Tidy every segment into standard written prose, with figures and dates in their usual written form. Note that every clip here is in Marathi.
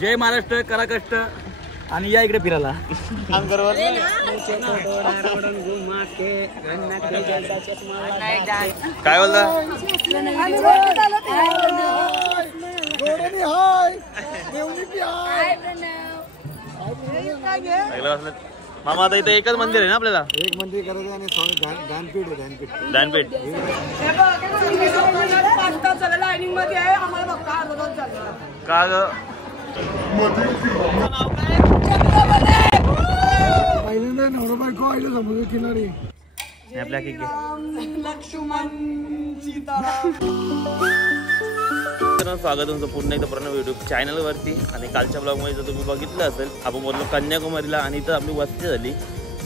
जय महाराष्ट्र, करा कष्ट आणि या इकडे फिरायला. काय बोलता? मामा आता इथे एकच मंदिर आहे ना आपल्याला? एक मंदिर करायचं आणि स्वामी दानपीठ आहे. दानपीठ का ग? पहिल्यांदा नवरा बायको आले समुद्र किनारी. आपल्या स्वागत तुमचं पुन्हा एकदा पूर्ण युट्यूब चॅनलवरती. आणि कालच्या ब्लॉगमध्ये जर तुम्ही बघितलं असेल, आपण बोललो कन्याकुमारीला आणि इथं आपली वस्ती झाली.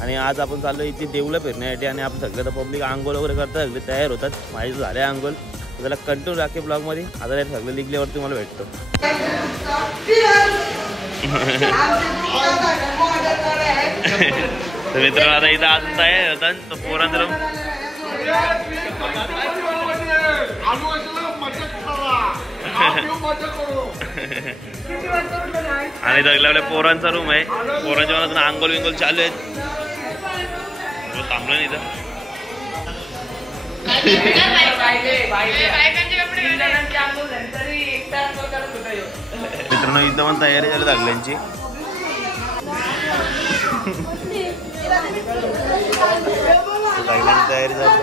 आणि आज आपण चाललो इथे देऊला फिरण्यासाठी. आणि आपण सगळं तर पब्लिक आंघोळ वगैरे करतात, सगळे तयार होतात. माझी झाले आंघोळ. त्याला कंटिन्यू राखे ब्लॉगमध्ये. आता सगळं लिखल्यावरती मला भेटतो. तर मित्रांनो आता इथं अजून तयार होतात. तर पोरांतर आणि दगल्यावल्या पोरांचा रूम आहे. पोरांच्या मनातून आंघोळ विंगोल चालू आहेत. थांबलं नाही इथं. मित्रांनो इथं पण तयारी झाली दगल्यांची. दगल्यांची तयारी झाली.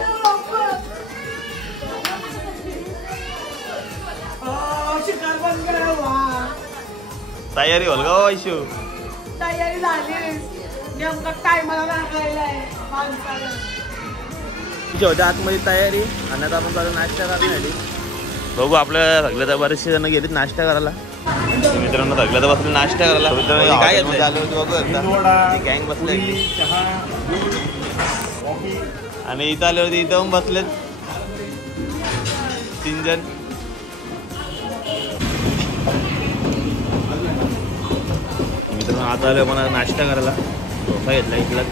तयारी होल का वैशू? तयारी झाली. नेमका टायमाला लागलाय. आतमध्ये तयारी. आणि आता आपण चालू नाश्ता करण्यासाठी. बघू आपल्या सगळ्या तर बरेचसे जण गेलेत नाश्ता करायला. मित्रांनो सगळ्या तर बसले नाश्ता करायला. काय गँग बसले आणि इथं आल्यावरती इथं पण बसलेत 3 जण. मित्रांनो आता आलो मला नाश्ता करायला. डोसा घेतला इथलाच.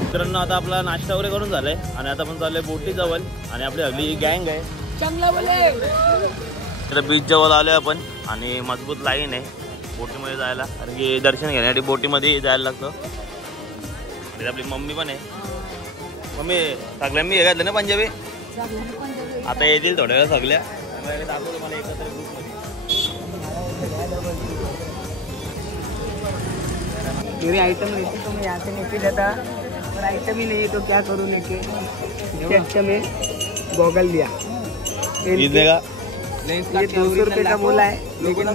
मित्रांनो आता आपला नाश्ता वगैरे करून झालाय. आणि आता आपण चाललोय बोटी जवळ. आणि आपली सगळी गँग आहे. बीच जवळ आलोय आपण. आणि मजबूत लाईन आहे बोटीमध्ये जायला. कारण की दर्शन घेण्यासाठी बोटीमध्ये जायला लागतं. आणि आपली मम्मी पण आहे. मम्मी सगळ्या मी हे घातलं ना पंजाबी. आता येतील थोड्या वेळा सगळ्या. दाखवतो मला एकत्र ग्रुपमध्ये. मेरी आइटम रहती तो मैं यहाँ से लेके जाता, पर आइटम ही नहीं है तो क्या करूँ लेके. अच्छा में गॉगल दिया. ये 200 रुपये का बोला है, लेकिन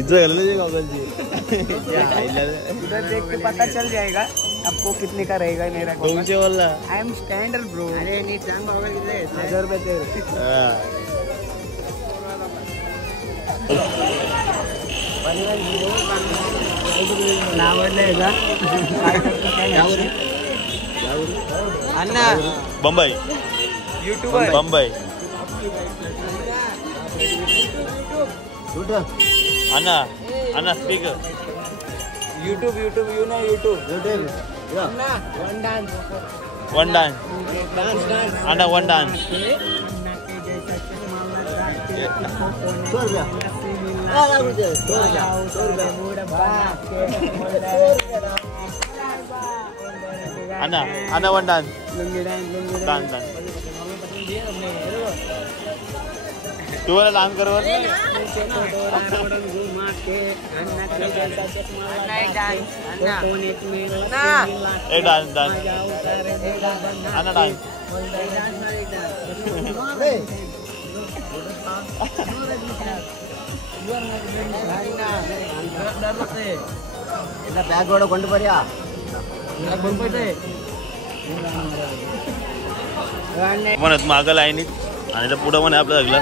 इधर देख के पता चल जाएगा आपको कितने का रहेगा मेरा. I am standard bro. अरे नहीं चांद 1000 रुपये दे. अन्ना बंबई यूट्यूबर बंबई. अन्ना अन्ना speak YouTube you know YouTube. One dance. Anna one dance. Anna one dance. Dance. तू वाला डांस करो. एक डांस डांस. अन्ना डांस. ಬ್ಯಾಗ್ ಒಳಗೆ ಕೊಂಡು ಬರ್ಯಾ म्हणत मागं लाईनीत. आणि तर पुढं म्हणे आपलं सगळं.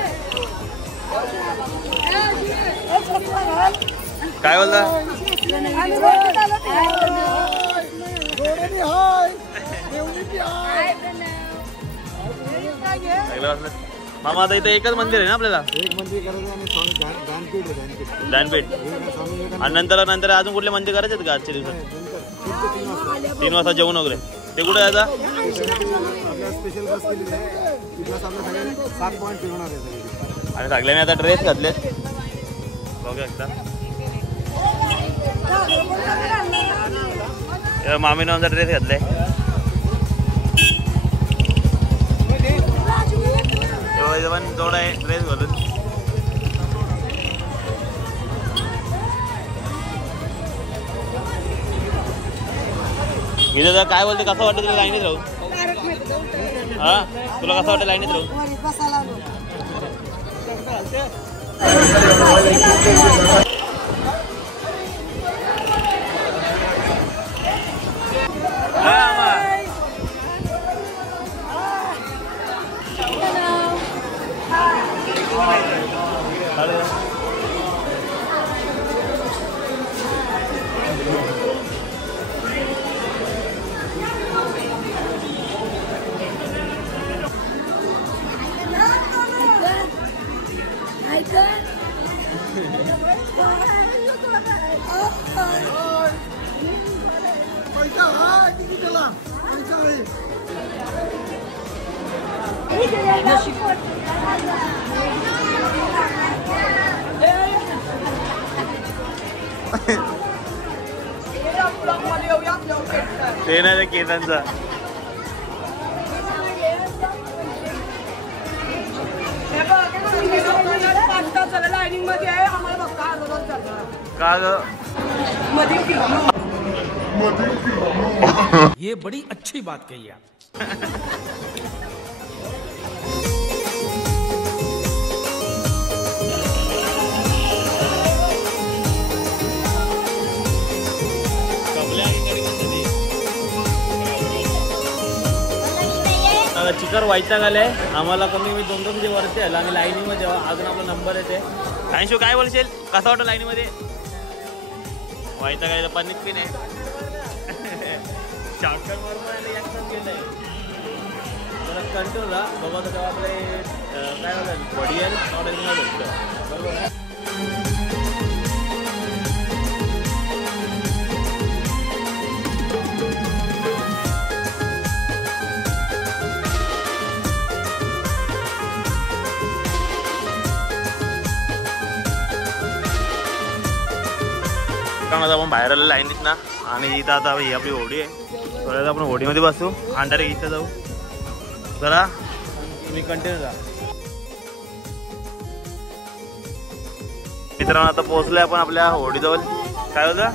काय बोलता? मामा आता इथे एकच मंदिर आहे ना आपल्याला? एक मंदिर करायचं आणि स्वामी दानपीठ आहे. दानपीठ. आणि नंतर अजून कुठले मंदिर करायचे का आजच्या दिवसात? 3 वाजता जेवण वगैरे. ते कुठे आहे आता? स्पेशल बस केलेली आहे. तिथला सामने 7 पॉईंट फिरवणार आहे. आणि सगळ्यांनी आता ड्रेस घातलेत. बघू एकदा. मामीनं आमचा ड्रेस घातलाय. पण जोड आहे ड्रेस घालून. मी दादा काय बोलते, कसं वाटतं तुला लाईनीत राहू? हा तुला कसं वाटतं लाईनीत राहू? ते ना केदांचा का ग? ये बड़ी अच्छी बात कही आप. चिकर वैताग आलाय आम्हाला. कमी मी 2-2 म्हणजे वरती आला आणि लाईनीमध्ये अजून आपला नंबर येते. काहीशो काय बोलशील, कसं वाटतं लाईनीमध्ये? वैताग आला. पनीर पिन आहे. शॉर्टकट मारून एकच गेलंय. जरा कंट्रोल राहा बघा. तेव्हा आपले काय होतं बॉडीएल ऑर्डर भेटतं बरोबर. कारण आपण बाहेर आलेलं लाईनीत ना. आणि इथं आता ही आपली होडी आहे. थोड्यात आपण होडीमध्ये बसू. अंधारे इथं जाऊ जरा. तुम्ही कंटिन्यू जा. मित्रांनो आता पोहोचलोय आपण आपल्या होडीजवळ. काय होतं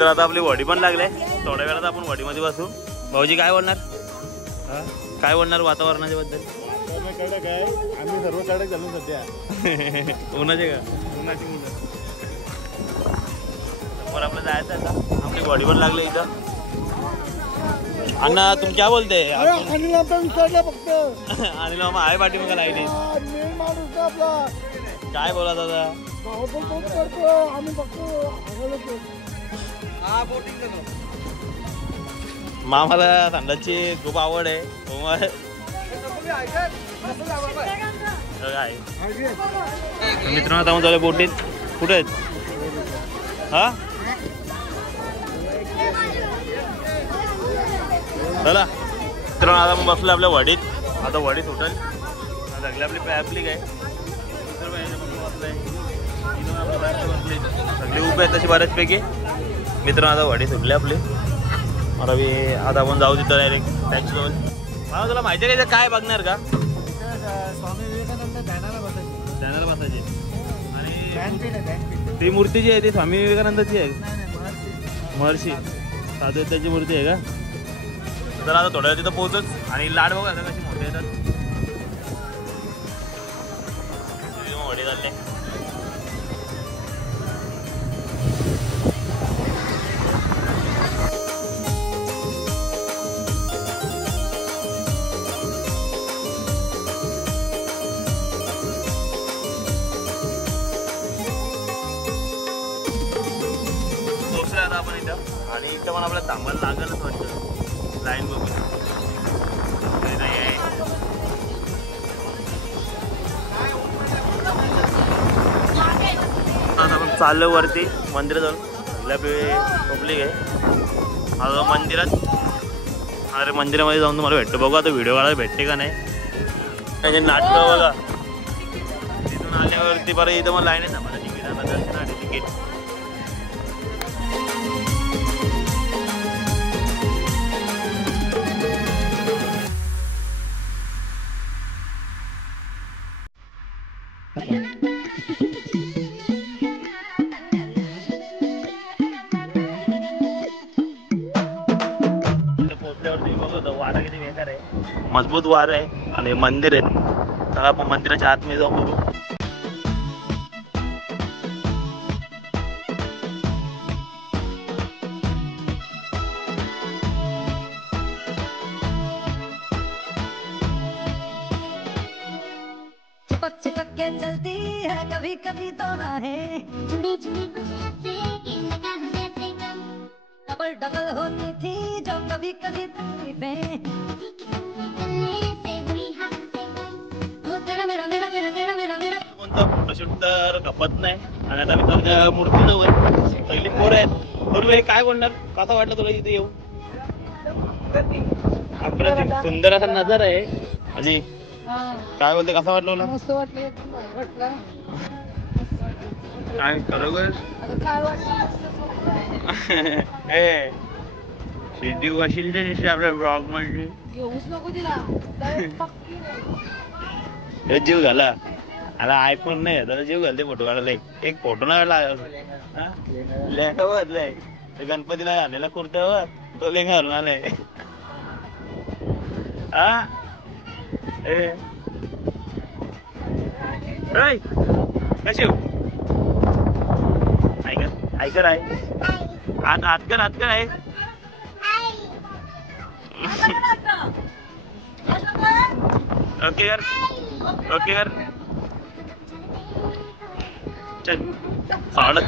तर आता आपली होडी पण लागले. थोड्या वेळात आपण होडीमध्ये बसू. भाऊजी काय बोलणार, काय बोलणार वातावरणाच्या बद्दल? काय आम्ही सर्व कडक झालो सध्या. उन्हाचे का? उन्हाची मुलं. वर आपलं जायचं आता. आपली बॉडी पण लागली इथं. अण्णा तुम्ही काय बोलते? अनिल विचारलं फक्त. अनिल मामा आहे पाठी मग लाईनी. काय बोला दादा? आम्ही बघतो. मामाला थंडाची खूप आवड आहे. मित्रांनो आता चालू बोटीत. कुठे आहेत? हा चला मित्रांनो आता मग बसलो आपल्या वाडीत. आता वाडी सुटेल. सगळी आपली पॅपलिक आहे. सगळी उभे आहेत तशी बऱ्याचपैकी. मित्रांनो आता वाडी सुटली आपली. मला आता आपण जाऊ तिथं डायरेक्ट टॅक्सीजवळ. मला तुला माहिती आहे का काय बघणार का? स्वामी विवेकानंद ध्यानाला बसायचे. आणि ती मूर्ती जी आहे ती स्वामी विवेकानंदाची आहे. महर्षी साधू त्याची मूर्ती आहे का? तर आता थोड्या तिथं पोहोचच. आणि लाड बघा आता कशी मोठी येतात. मोठी चालले. आता आपण इथं. आणि इथं पण आपल्याला थांबायला लागलच वाटतं. लाईन बघून नाही आहे. आता आपण चाललो वरती मंदिरात जाऊन. पब्लिक आहे आता मंदिरात. अरे मंदिरामध्ये जाऊन तुम्हाला भेटतो. बघू आता व्हिडिओ काढायला भेटते का नाही. त्याचे नाटकं बघा. तिकडून आल्यावरती परत इथं मग लाईन आहे मला तिकीटाला दर्शनासाठी तिकीट. पोहोचल्यावरती बघतो वारा किती बेकार आहे, मजबूत वार आहे आणि मंदिर आहे. तर आपण मंदिराच्या आतमध्ये जाऊन बघू. चिपक चिपक के चलती है कभी कभी तो राहें, डबल डबल होती थी जो कभी कभी तकलीफें. कोणता फोटोशूट तर खपत नाही. आणि आता मी तर मूर्ती नव्हे सगळी पोरं आहेत. बरोबर काय बोलणार, कसा वाटलं तुला इथे येऊ? अप्रतिम सुंदर असा नजारा आहे. अजी काय बोलते, कसा वाटलं तुला? मस्त वाटलं. काय खरोखर सिद्धी वशील दिसते आपल्या ब्लॉग मध्ये. घेऊच नको तिला. जीव घाला आता आयफोन नाही त्याला जीव घालते फोटो काढायला. एक फोटो नाही लेखावरलाय गणपतीला घाललेला कुर्त्यावर तो लेखा घालून आलाय. कशी ऐकर आहे हातकर आहे. ओके कर चल चालत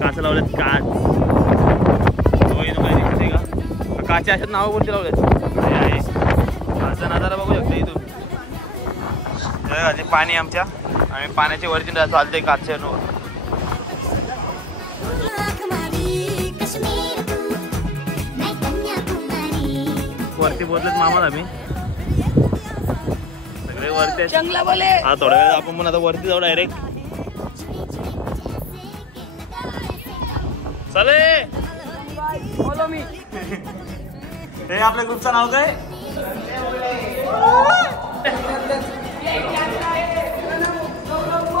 काच लावलेत. काच काचे अशात नावं कोणती लावलेत आहे. काचा नजारा बघू शकता इथून. पाणी आमच्या आणि पाण्याच्या वरती चालतंय काचच्या वरती पोहोचलेत मामा आम्ही सगळे वरती. हा थोड्या वेळ आपण पण आता वरती जाऊ डायरेक्ट. चाले हे आपल्या ग्रुपचं नाव काय?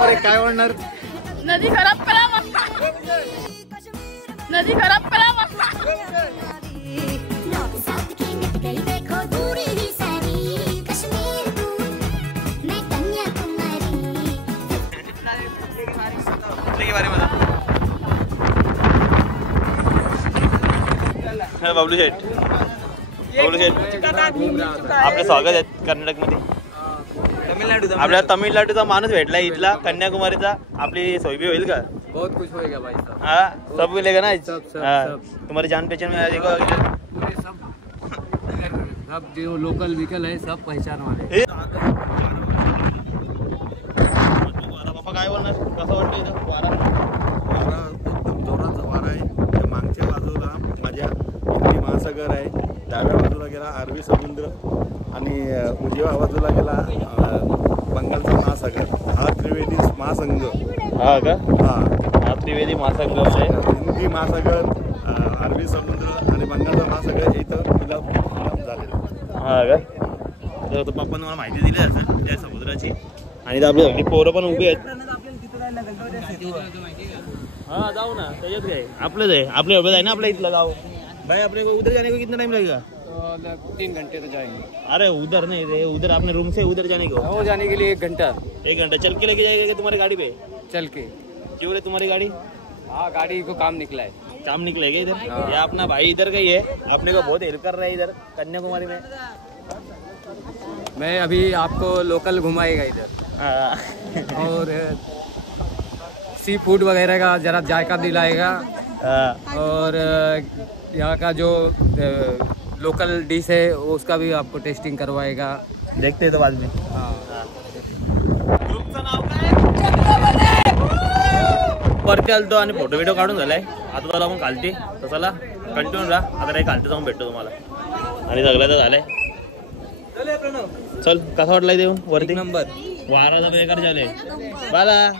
अरे काय म्हणणार, नदी खराब करा बाबलू शेठ आपलं स्वागत आहे कर्नाटक मध्ये. आपल्याला तमिळनाडूचा माणूस भेटला इथला कन्याकुमारीचा. आपली सोयबी होईल का? बहुत कुछ होएगा भाई साहब. हाँ सब मिलेगा ना. सब तुम्हारी जान पहचान में देखो सब जो लोकल व्हीकल है सब पहचान वाले. बाबा काय बोलणार, कसं वाटतं इथं वारा? वारा एकदम जोराचा वारा आहे. त्या मागच्या बाजूला माझ्या हिंदी महासागर आहे, डाव्या बाजूला गेला अरबी समुद्र आणि उजव्या बाजूला गेला बंगालचा महासागर. हा त्रिवेदी महासंघ. हा का? हा त्रिवेदी महासंघ हिंदी महासागर, अरबी समुद्र आणि बंगालचा महासागर इथं मिलाप झालेला. हा का? तर पप्पांना मला माहिती दिली असेल त्या समुद्राची. आणि आपली सगळी पोरं पण उभी आहेत. हाँ जाओ ना, त्याच्यात काय आपलंच आहे. आपलं एवढं आहे ना आपल्या इथलं गाव. भाई अपने को उधर जाने को कितना टाइम लगेगा? 3 घंटे तो जाएंगे. अरे उधर नहीं रे, उधर अपने रूम से उधर जाने को वो जाने के लिए 1 घंटा. 1 घंटा चल के लेके जाएगा क्या तुम्हारी गाड़ी पे? चल के. क्यों रे तुम्हारी गाड़ी? हाँ गाड़ी को काम निकला है. काम निकलेगा इधर. ये अपना भाई इधर का ही है, अपने को बहुत हेल्प कर रहा है इधर कन्याकुमारी में. मैं अभी आपको लोकल घुमाएगा इधर और सी फूड वगैरह का जरा जायका दिलाएगा. और यहाँ का जो लोकल डिश है उसका भी आपको टेस्टिंग करवाएगा. देखते हैं तो बाद में. ग्रुपचं नाव काय? वरती आलतो आणि फोटो व्हिडिओ काढून झालाय. आता झाला आपण खालती, तर चला कंटिन्यू राहा. आता नाही खालती जाऊन भेटतो तुम्हाला. आणि सगळं तर झालंय. चल कसा वाटलाय देऊन वरती? नंबर वाराचा बेकार झाले बाला.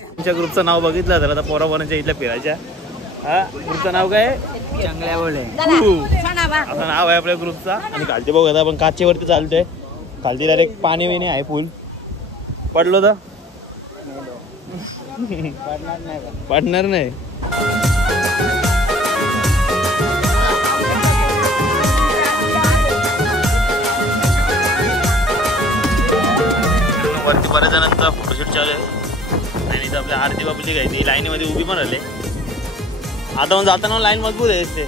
तुमच्या ग्रुपचं नाव बघितलं तर आता पोरापोरांच्या इथल्या फिरायच्या. हा ग्रुपचं नाव काय? चांगल्या बोले असं नाव आहे आपल्या ग्रुपचा. आणि खालती बघू आता आपण काचेवरती चालतोय. खालती डायरेक्ट पाणी विणी आहे फुल. पडलो तर पडणार नाही. वरती बऱ्याच जणांचा फोटोशूट चालू आहे. आणि इथं आपल्या आरती बापूची काय ती लाईनीमध्ये उभी पण राहिले. आता मग जाताना लाईन मजबूत आहे ते.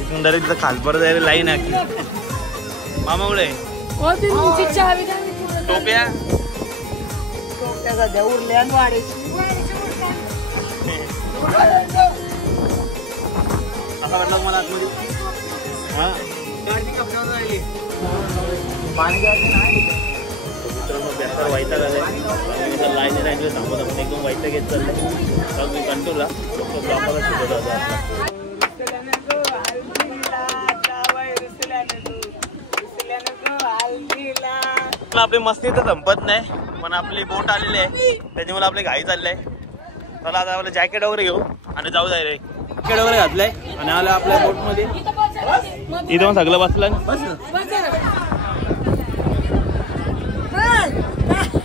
इथून डायरेक्ट तिथं खालपर जायला लाईन आहे. मामा कुठे टोप्या सध्या उरल्या वाढीची. असा वाटलं मला आतमध्ये. हा मित्रांनो वाईटा झालाय. लाईन लाईन थांबत आपण एकदम वाईटा घेत चाललंय. मी कंट्रोलला ब्लॉकला शिकवत होतो. आपली मस्ती तर संपत नाही पण आपली बोट आलेली आहे त्याच्यामुळे आपली घाई चालली आहे. चला आता आपलं जॅकेट वगैरे घेऊ आणि जाऊ जाय रे. जॅकेट वगैरे घातलंय आणि आलं आपल्या बोट मध्ये. इथं सगळं बसलं.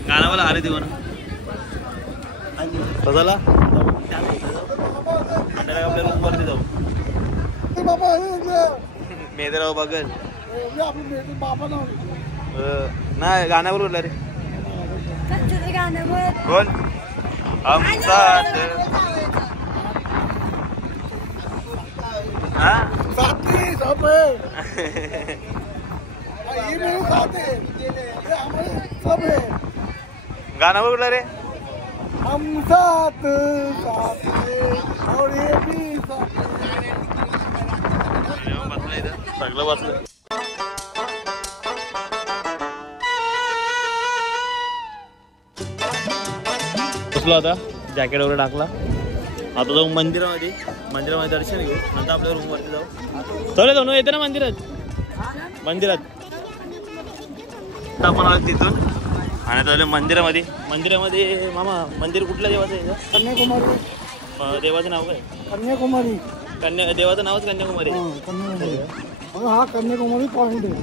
गाणावाला आले देऊ ना बसाला आपल्या रूम वरती जाऊ. मेदराव बघल नाही गाण्यावर उरला रे. बोल आमचा गाणं बघला रे. हम साथ सगळं बसलं. बसलो आता जॅकेट वगैरे टाकला. आता जाऊ मंदिरामध्ये दर्शन घेऊ. नंतर आपल्या रूम वरती जाऊ. चल जाऊ येते ना मंदिरात आपण आलो तिथून. आणि आता मंदिरामध्ये मामा मंदिर कुठल्या देवाचं आहे? कन्याकुमारी. देवाचं नाव काय? कन्याकुमारी. देवाचं नावच कन्याकुमारी. हा कन्याकुमारी पॉइंट आहे.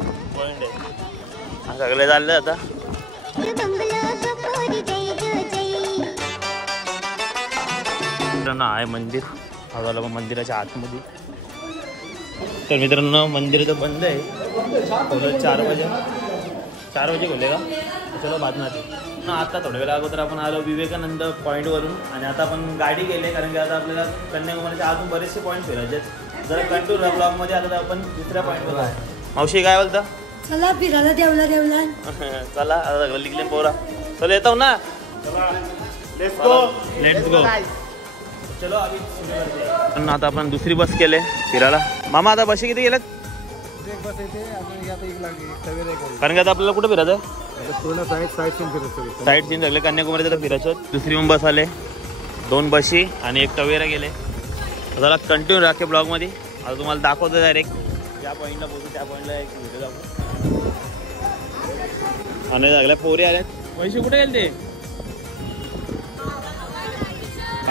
हा सगळे चाललंय आता. आहे मंदिर. आम्हाला मंदिराच्या आतमध्ये. तर मित्रांनो मंदिर तर बंद आहे. 4 वाजे खोले का? चलो बाद ना. आता थोड्या वेळा अगोदर आपण आलो विवेकानंद पॉईंटवरून. आणि आता आपण गाडी गेले कारण की आता आपल्याला कन्याकुमारीचे अजून बरेचसे पॉईंट फिरायचे. जर कंट्रोल ब्लॉकमध्ये आलं तर आपण दुसऱ्या पॉईंटवर आहे. मावशी काय बोलता? चला फिरायला देवला चला आता गल्लीतले पोरा चल येतो ना. Let's go. चलो आता आपण दुसरी बस केले फिरायला. मामा आता बशी किती गेल्यात? कारण की आता आपल्याला कुठे फिरायचं आहे? साईड सीन झाले कन्याकुमारीचं तर फिरायचं. दुसरी मग बस आले. 2 बशी आणि 1 टवेरा गेले. आता कंटिन्यू राखे ब्लॉगमध्ये. आता तुम्हाला दाखवतो डायरेक्ट ज्या पॉईंटला पोहोचू त्या पॉईंटला एक व्हिडिओ दाखवतो. आणि लागल्या पोरी आल्यात. पैसे कुठे गेले ते?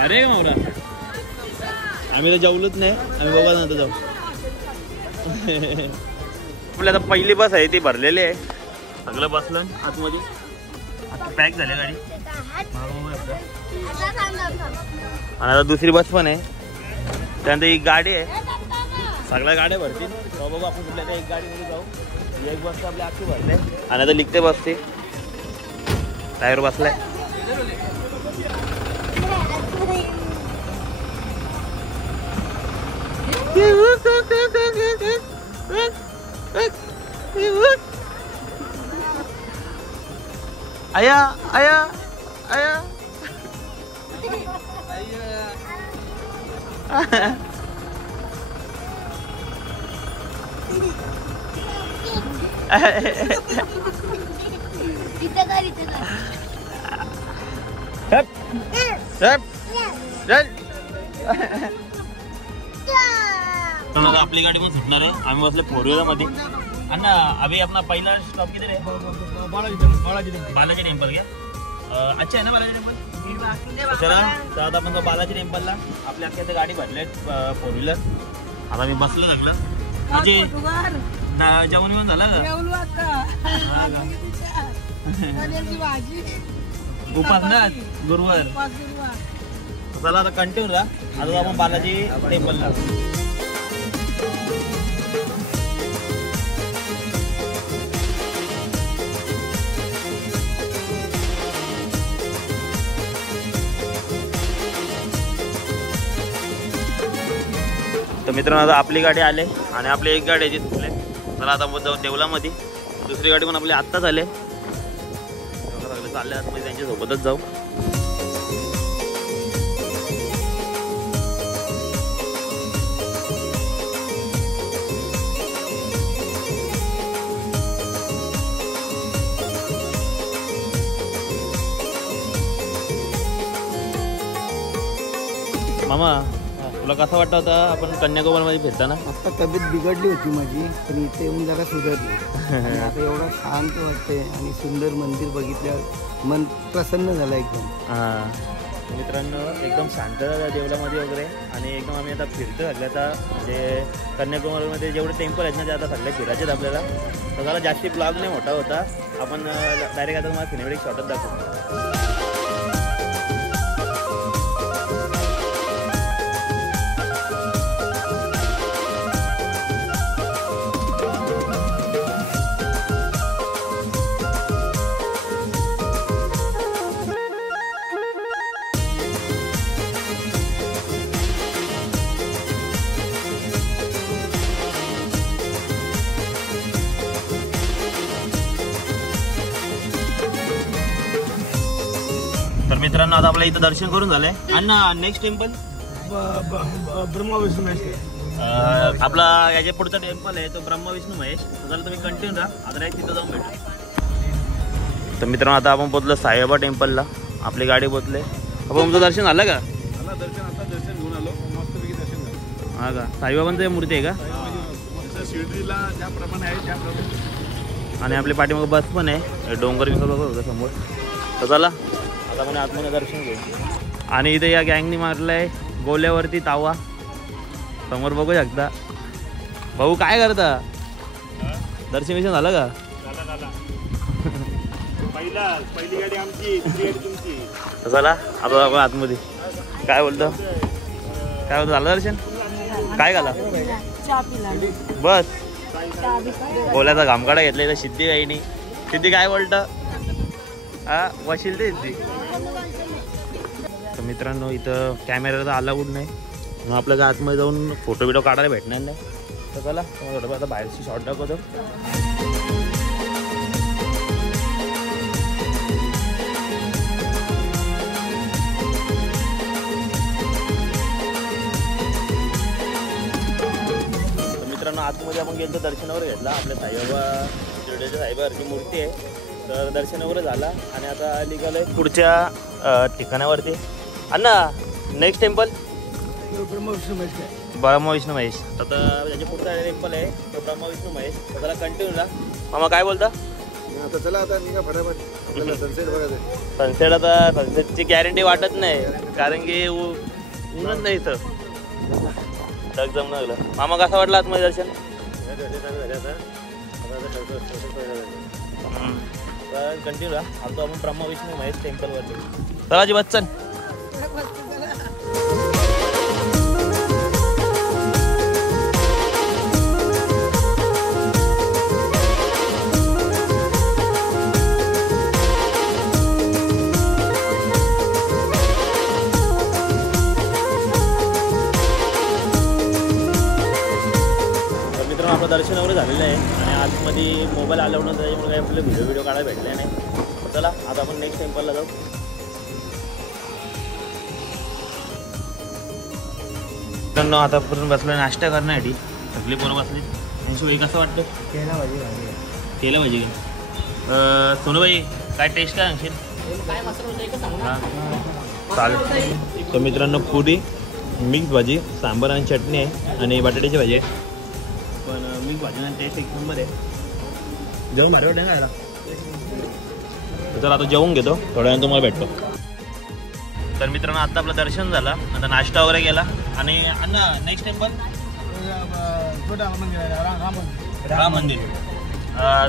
अरे का मावरा आम्ही तर जेवलोच नाही. आम्ही बघा नंतर जाऊ. आपल्या आता पहिली बस आहे ती भरलेली आहे. सगळं बसलं आतमध्ये. आता पॅक झाली गाडी. आणि आता दुसरी बस पण आहे. त्यानंतर एक गाडी आहे. सगळ्या गाड्या भरतील. बघू आपण कुठल्या एक गाडीमध्ये जाऊ. एक बस आपली आखी भरले. आणि आता लिखते बसते. टायर बसलाय. आया आया आया इथं कर इथं कर. आपली गाडी पण सुटणार आहे. आम्ही बसले 4 व्हीलर मध्ये. अण्णा अभि अपना पहिला स्टॉप किती रे? बालाजी टेम्पल क्या? अच्छा आहे ना बालाजी टेम्पल? चला तर आता आपण तो बालाजी टेम्पलला आपल्या अख्ख्या गाडी भरले 4 व्हीलर. आता मी बसलो लागलं म्हणजे जेवण येऊन झालं का? उपास ना गुरुवार. चला आता कंटिन्यू राहा. आता आपण बालाजी टेम्पलला. तर मित्रांनो आता आपली गाडी आले आणि आपली एक गाडी याची सुटले. चला आता जाऊ देवलामध्ये. दुसरी गाडी पण आपली आत्ताच आले. चालले आतमध्ये त्यांच्यासोबतच जाऊ. मामा तुला कसं वाटतं होता आपण कन्याकुमारीमध्ये फिरताना? आता तब्येत बिघडली होती माझी, पण इथे येऊन जरा सुधारली. आणि आता एवढं शांत वाटते आणि सुंदर मंदिर बघितल्यावर मन प्रसन्न झालं एकदम. हां मित्रांनो एकदम शांतता त्या देवळामध्ये वगैरे. आणि एकदम आम्ही आता फिरतो सगळे. आता म्हणजे कन्याकुमारीमध्ये जेवढे टेम्पल आहेत ना ते आता सगळे फिरायचे आहेत आपल्याला. तर जरा जास्ती ब्लॉग नाही मोठा होता. आपण डायरेक्ट आता मला सिनेमॅटिक शॉटच दाखवतो. तर मित्रांनो आता आपल्या इथं दर्शन करून झालंय. आणि नेक्स्ट टेम्पल ब्रह्मा विष्णू महेश. आपला याच्या पुढचा टेम्पल आहे तो ब्रह्मा विष्णू महेश. तर तुम्ही कंटिन्यू राहा. आता नाही तिथं जाऊन भेटू. तर मित्रांनो आता आपण पोहोचलो साईबाबा टेम्पलला. आपली गाडी पोहोचले. आपण तुमचं दर्शन झालं का? दर्शन घेऊन आलो. मस्तपैकी दर्शन झालं. हा का? साईबाबांची मूर्ती आहे का? शिर्डीला ज्याप्रमाणे आहे त्याप्रमाणे. आणि आपली पाठीमागे बस पण आहे. डोंगर बिंगर बघा होतं समोर. तर चला आता आपण आतमध्ये दर्शन घेऊ. आणि इथे या गँगनी मारलंय गोल्यावरती तावा. समोर बघू शकता. भाऊ काय करता? दर्शन विषय झालं का? पहिली गाडी आमची, दुसरी गाडी तुमची. तर चला आता आपण आतमध्ये. काय बोलतो? काय बोलतो? झालं दर्शन? काय घाला बस. गोल्याचा घामकाडा घेतला इथं सिद्धी गाईनी. सिद्धी काय बोलतं? हा वशील ते सिद्धी. तर मित्रांनो इथं कॅमेराचा अलाउड नाही. मग आपल्याला आतमध्ये जाऊन फोटो बिटो काढायला भेटणार नाही. तर चला थोडं आता बाहेरची शॉट दाखवतो. मित्रांनो आतमध्ये आपण गेलो दर्शनावर घेतला. आपल्या साईबाबा शिर्डीच्या साईबाबाची मूर्ती आहे. तर दर्शन वगैरे झाला आणि आता निघालोय पुढच्या ठिकाणावरती. अण्णा नेक्स्ट टेम्पल ब्रह्मा विष्णू महेश. ब्रह्मा विष्णू महेश. आता त्याच्या पुढचा टेम्पल आहे तो ब्रह्मा विष्णू महेश. तर त्याला कंटिन्यू ला. मामा काय बोलता? आता चला आता निघा फटाफट. आपल्याला सनसेट बघायचं. सनसेट आता सनसेटची गॅरंटी वाटत नाही कारण की ऊनच नाही इथं. टक जमून लागलं. मामा कसं वाटलं आतमध्ये दर्शन? कंटिन्यू राहा. आता आपण ब्रह्मा विष्णू महेश टेम्पलवरती. चला बच्चन. आपलं दर्शन वगैरे झालेलं आहे आणि आतमध्ये मोबाईल अलाउड नव्हतं त्याच्यामुळे काही आपले व्हिडिओ काढायला भेटले नाही. चला आता आपण नेक्स्ट टेम्पलला जाऊ. मित्रांनो आता आपण बसलो नाश्ता करण्यासाठी. सगळी पोरं बसली. त्यांची वेळ कसं वाटतं? केला भाजी भाजी. केलं पाहिजे सोनूबाई काय टेस्ट काय आणखी चालेल. तर मित्रांनो पुरी मिक्स भाजी सांबार आणि चटणी आहे आणि बटाट्याची भाजी आहे. पण मिक्स भाजी आणि टेस्ट एक नंबर आहे. जेवण भारी वाटतं ना खायला. तर आता जेवून घेतो थोड्या वेळानं तुम्हाला भेटतो. तर मित्रांनो आता आपलं दर्शन झालं. आता नाश्ता वगैरे केला आणि अण्णा नेक्स्ट टेम्पल राम मंदिर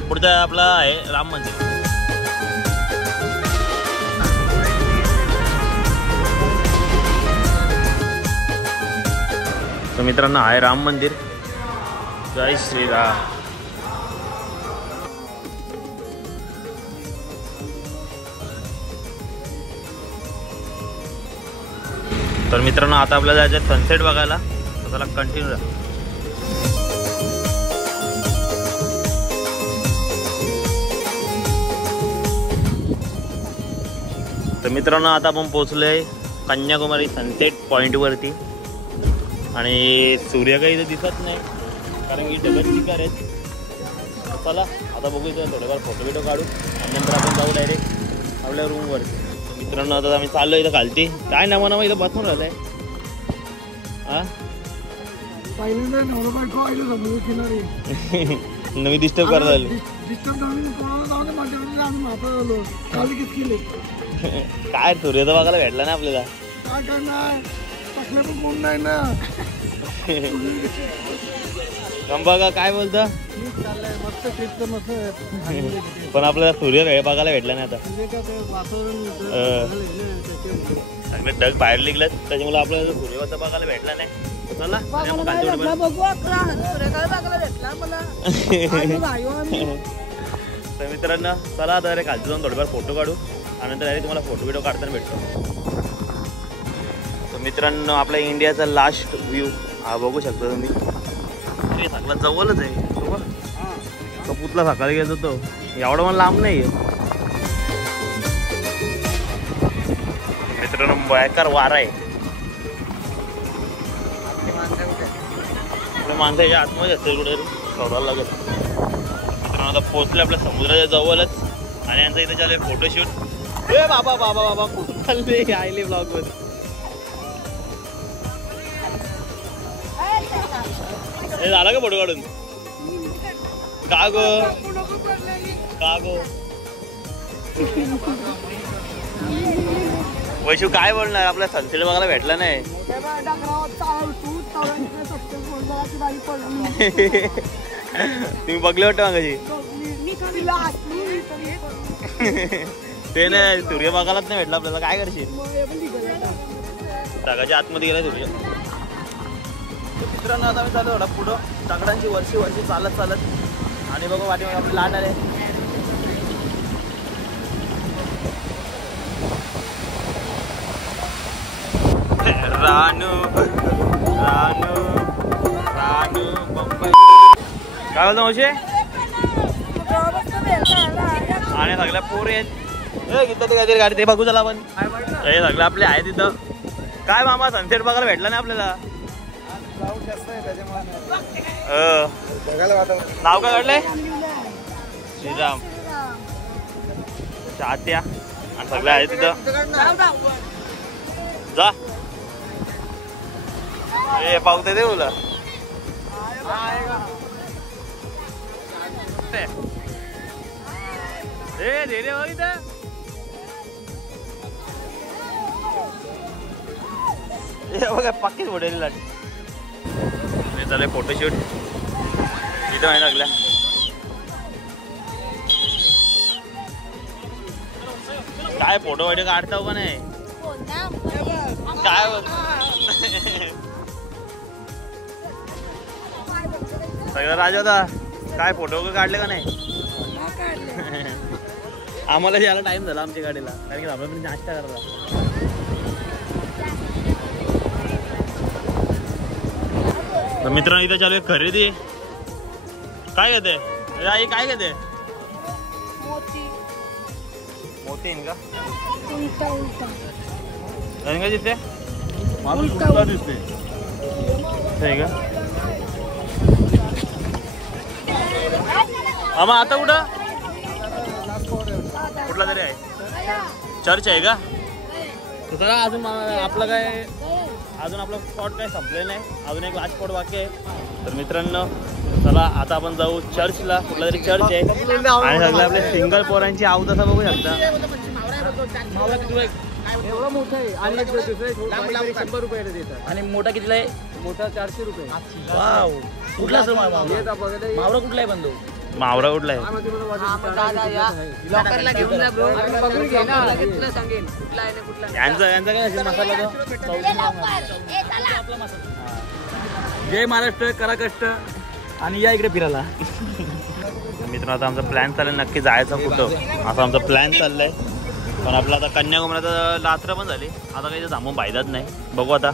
पुढचा आपला आहे राम मंदिर. तर मित्रांनो आहे राम मंदिर. जय श्रीराम. तर मित्रांनो आता आपल्याला जायचं सनसेट बघायला. तर त्याला कंटिन्यू राहा. तर मित्रांनो आता आपण पोहोचलोय कन्याकुमारी सनसेट पॉईंटवरती आणि सूर्य काही इथं दिसत नाही कारण की इथे शिकार आहेत. चला आता बघू इथं थोडेफार फोटो काढू आणि नंतर आपण जाऊ डायरेक्ट आपल्या रूमवरती. मित्रांनो आता आम्ही चाललो इथं खालती. काय नावा नावा इथं बसून राहिलंय. हां नवी डिस्टर्ब करायला आलो. काय सूर्य तर बघायला भेटला ना आपल्याला. बघा काय बोलता पण आपल्याला सूर्य बघायला भेटला नाही. आता सगळे ढग बाहेर निघल्यात त्याच्यामुळे आपल्याला सूर्य बघायला भेटला नाही. चला तर मित्रांनो चला आता अरे खालती जाऊन थोडेफार फोटो काढू आणि नंतर अरे तुम्हाला फोटो काढताना भेटतो. तर मित्रांनो आपला इंडियाचा लास्ट व्ह्यू हा बघू शकता तुम्ही. अरे सगळं जवळच आहे. कपूतला सकाळी गेलो होतो एवढं मला लांब नाही आहे. मित्रांनो भयंकर वारा आहे. आपल्या माणसाच्या आतमध्ये असते कुठे शोधायला लागेल. मित्रांनो आता पोहोचले आपल्या समुद्राच्या जवळच आणि यांचा इथे चालू आहे फोटोशूट. ए बाबा बाबा बाबा कुठून चालले आयले ब्लॉग मध्ये. हे झालं का फोटो काढून. का गो का गो वैशू काय बोलणार आपल्या सनसेट बघायला भेटला नाही. तुम्ही बघले वाटतं मागाशी ते नाही सूर्य बघायलाच नाही भेटला आपल्याला. काय करशील ढगाच्या आतमध्ये गेला सूर्य. मित्रांनो आता मी चालू थोडा पुढं दगडांची वर्षी चालत आणि बघा वाटेमध्ये आपली लाट आले. रानू रानू रानू बंबई काय बोलतो मावशी. आणि सगळ्या पोरी आहेत तिथं ते काहीतरी गाडी ते बघू चला आपण. हे सगळं आपले आहे तिथं. काय मामा सनसेट बघायला भेटला नाही आपल्याला. नाव काय काढलंय श्रीराम चात्या आणि सगळं आहे तिथं. जा हे पावते दे तुला. दे रे बघ इथं. बघा पक्कीच फोटेली लाट. चालू फोटोशूट इथं आहे लागल्या. काय फोटो वाटो काढता का नाही. काय सगळं राजा होता. काय फोटो काढले का नाही. आम्हाला यायला टाइम झाला आमच्या गाडीला कारण की आपण नाश्ता करायला. तर मित्रांनो इथं चालू आहे खरेदी. काय घेते आई काय घेते. मोती का काय दिसते का. मामा आता कुठं कुठला तरी आहे चर्च आहे का? तर चला अजून आपलं काय अजून आपलं स्पॉट काय संपलेलं नाही, अजून एक लास्ट स्पॉट बाकी आहे. तर मित्रांनो चला आता आपण जाऊ चर्चला. कुठला तरी चर्च आहे आणि सगळे आपले सिंगल पोरांची आऊत असं बघू शकता. एवढा मोठा आहे आणि एक दुसरे 100 रुपयाला देतात. आणि मोठा कितीला आहे? मोठा 400 रुपये. वाव कुठला सर मावरा कुठला आहे बंधू? मावरा कुठला आहे? लॉकरला घेऊन जा ब्रो. लगेच तुला सांगेन कुठला आहे ना कुठला. यांचा काय असेल मसाला जय महाराष्ट्र, करा कष्ट आणि या इकडे फिरायला. मित्रांनो आता आमचा प्लॅन चाललाय नक्की जायचं कुठं असं आमचा प्लॅन चाललाय. पण आपला आता कन्याकुमारीचा रात्र पण झाली, आता काही थांबून फायदाच नाही. बघू आता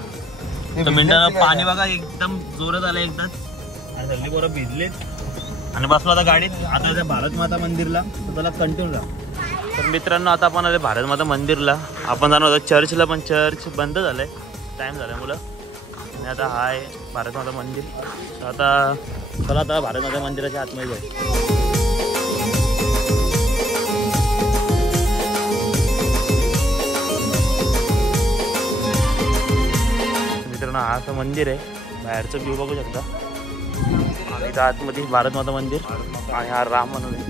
मिनिटानं पाणी बघा एकदम जोरात आलं एकदाच आणि सगळी बरोबर भिजले आणि बसलो आता गाडीत. आता त्या भारत माता मंदिरला त्याला कंटिन्यू राहा. तर मित्रांनो आता आपण आले भारत माता मंदिरला. आपण जाणार होतो चर्चला पण चर्च बंद झालंय, टाईम झालाय मुलं. आणि आता हा आहे भारत माता मंदिर. तर आता चला आता भारत माता मंदिराच्या आतमध्ये जाऊ. मित्रांनो हा असं मंदिर आहे, बाहेरचं व्ह्यू बघू शकता. आणि त्या आतमध्ये भारत माता मंदिर आणि हा राम म्हणून आहे.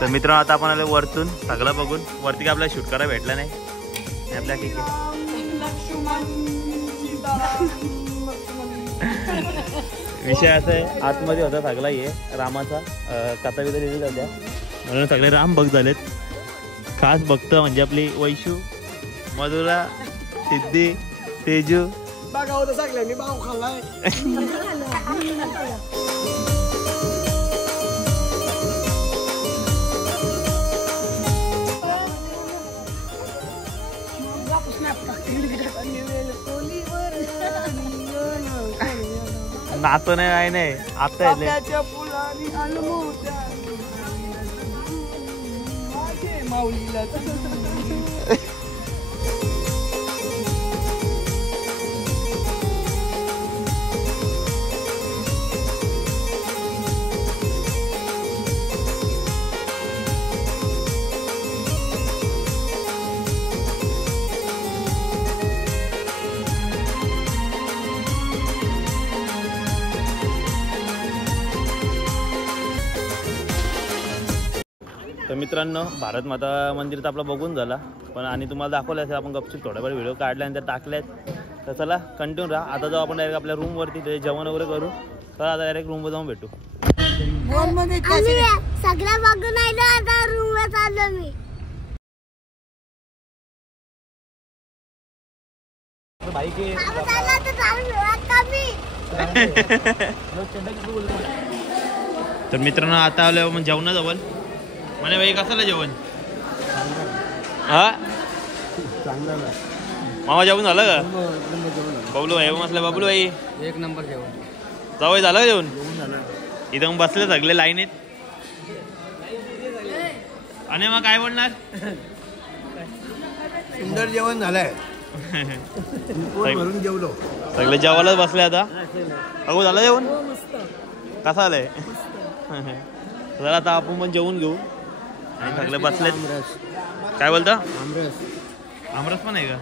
तर मित्रांनो आता आपण आलो वरतून सगळं बघून. वरती काय आपल्याला शूट करायला भेटलं नाही आपल्या ठीक आहे. विषय असा आहे आतमध्ये होता सगळा हे रामाचा कथा बिथा लिहिली होत्या म्हणून सगळे राम भक्त झालेत. खास भक्त म्हणजे आपली वैशू, मधुरा, सिद्धी, तेजू. नातो नाही काय नाही आता येते. तर मित्रांनो भारत माता मंदिर तर आपला बघून झाला पण आणि तुम्हाला दाखवलं असेल आपण गपचूप थोड्या वेळ व्हिडिओ काढल्या आणि त्या टाकल्यात. तर चला कंटिन्यू राहा. आता जाऊ आपण डायरेक्ट आपल्या रूमवरती ते जेवण वगैरे करू. तर आता डायरेक्ट रूमवर जाऊन भेटू. सगळं बघून आलो आता रूमवर चाललो मी. तर मित्रांनो आता आलो मग जेवणाजवळ. म्हणे भाई कसलं जेवण? हा मामा जेवण झालं का? बबलू भाई मसलं. बबलू भाई एक नंबर जेवण. जाऊ झालं का जेवण? इथं मग बसले सगळे लाईनीत. आणि मग काय बोलणार? सुंदर जेवण झालंय. जेवलो सगळे जेवायलाच बसले आता. अगो झालं जेवण? कसं आलंय? जरा आता आपण पण जेवून घेऊ आणि सगळे बसलेत. काय बोलता? आमरस पण आहे का?